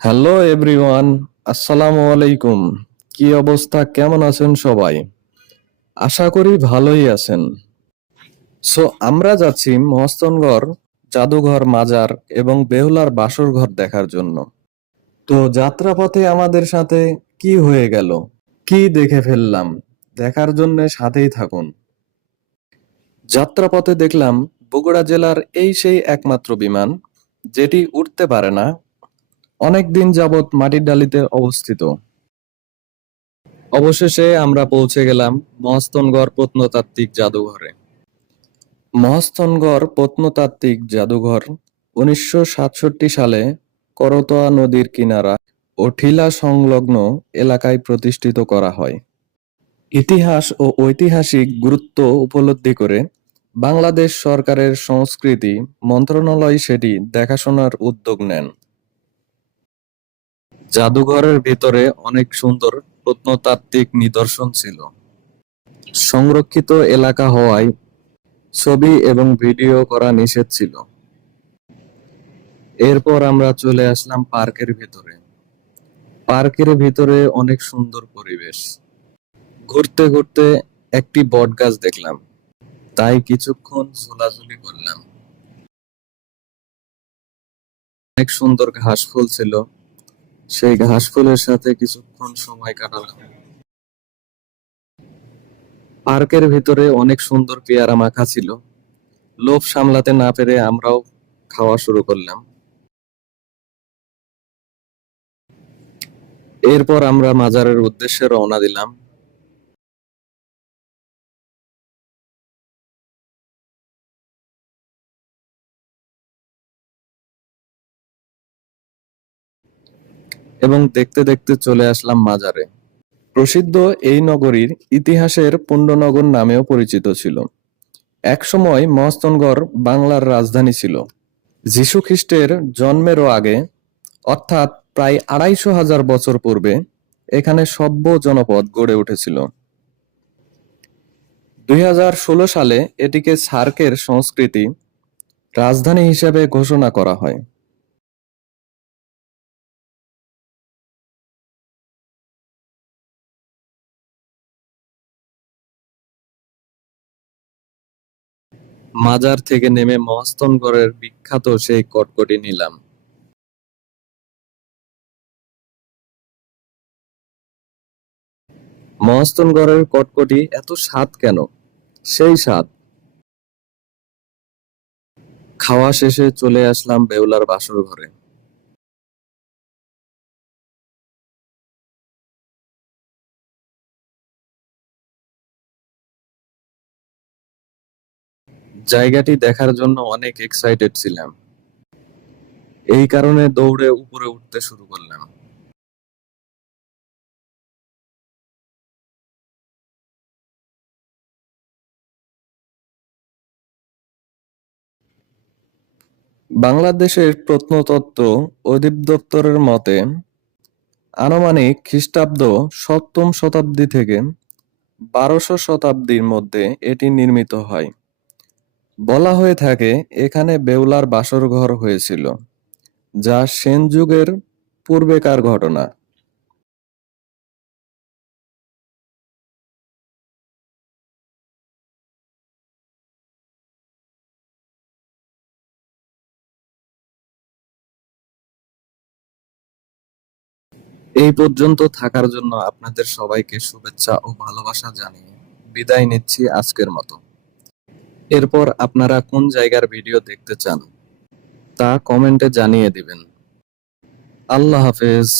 Hello everyone, আসসালামু আলাইকুম। কি অবস্থা, কেমন আছেন সবাই? আশা করি ভালোই আছেন। আমরা যাচ্ছি মহস্তনগড় জাদুঘর, মাজার এবং বেহুলার বাসরঘর দেখার জন্য। তো যাত্রাপথে আমাদের সাথে কি হয়ে গেল, কি দেখে ফেললাম, দেখার জন্য সাথেই থাকুন। যাত্রাপথে দেখলাম বগুড়া জেলার এই সেই একমাত্র বিমান যেটি উঠতে পারে না, অনেক দিন যাবৎ মাটির ডালিতে অবস্থিত। অবশেষে আমরা পৌঁছে গেলাম মহস্তনগড় প্রত্নতাত্ত্বিক জাদুঘরে। মহস্তনগড় প্রত্নতাত্ত্বিক জাদুঘর 1967 সালে করতোয়া নদীর কিনারা ও ঠিলা সংলগ্ন এলাকায় প্রতিষ্ঠিত করা হয়। ইতিহাস ও ঐতিহাসিক গুরুত্ব উপলব্ধি করে বাংলাদেশ সরকারের সংস্কৃতি মন্ত্রণালয় সেটি দেখাশোনার উদ্যোগ নেন। জাদুঘরের ভিতরে অনেক সুন্দর প্রত্নতাত্ত্বিক নিদর্শন ছিল। সংরক্ষিত এলাকা হওয়ায় ছবি এবং ভিডিও করা নিষেধ ছিল। এরপর আমরা চলে আসলাম পার্কের ভিতরে। পার্কের ভিতরে অনেক সুন্দর পরিবেশ। ঘুরতে ঘুরতে একটি বটগাছ দেখলাম, তাই কিছুক্ষণ ঝোলাঝুলি করলাম। অনেক সুন্দর ঘাস ফুল ছিল, সেই ঘাস ফুলের সাথে কিছুক্ষণ সময় কাটালাম। পার্কের ভিতরে অনেক সুন্দর পেয়ারা মাখা ছিল, লোভ সামলাতে না পেরে আমরাও খাওয়া শুরু করলাম। এরপর আমরা মাজারের উদ্দেশ্যে রওনা দিলাম। এবং দেখতে দেখতে চলে আসলাম মাজারে। প্রসিদ্ধ এই নগরীর ইতিহাসের পুণ্যনগর নামেও পরিচিত ছিল। একসময় মহস্তনগড় বাংলার রাজধানী ছিল। যীশু খ্রিস্টের জন্মেরও আগে, অর্থাৎ প্রায় 250,000 বছর পূর্বে এখানে সভ্য জনপদ গড়ে উঠেছিল। 2016 সালে এটিকে সার্কের সংস্কৃতি রাজধানী হিসেবে ঘোষণা করা হয়। মাজার থেকে নেমে মহস্তনগড়ের বিখ্যাত সেই কটকটি নিলাম। মহস্তনগড়ের কটকটি এত স্বাদ কেন? সেই স্বাদ। খাওয়া শেষে চলে আসলাম বেহুলার বাসর ঘরে। জায়গাটি দেখার জন্য অনেক এক্সাইটেড ছিলাম, এই কারণে দৌড়ে উপরে উঠতে শুরু করলাম। বাংলাদেশের প্রত্নতত্ত্ব অধিদপ্তরের মতে আনুমানিক খ্রিস্টাব্দ 7ম শতাব্দী থেকে 1200 শতাব্দীর মধ্যে এটি নির্মিত হয়। বলা হয়ে থাকে এখানে বেহুলার বাসর ঘর হয়েছিল, যা সেন যুগের পূর্বেকার ঘটনা। এই পর্যন্ত থাকার জন্য আপনাদের সবাইকে শুভেচ্ছা ও ভালোবাসা জানিয়ে বিদায় নিচ্ছি আজকের মতো। এরপর আপনারা কোন জায়গার ভিডিও দেখতে চান তা কমেন্টে জানিয়ে দিবেন। আল্লাহ হাফেজ।